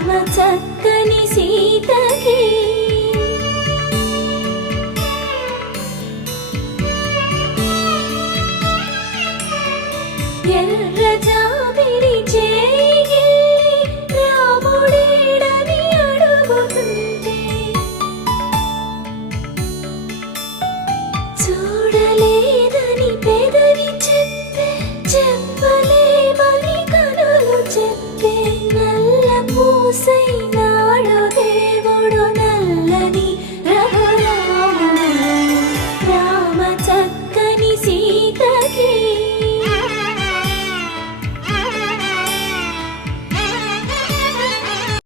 రామ చక్కని సీతకి ఎర్ర జాబిలి చేయి రాముడేడని అడుగుతుంటే చూడలేదని పెదవి చెప్పలేమని కనులు చెప్పే నల్ల పూసై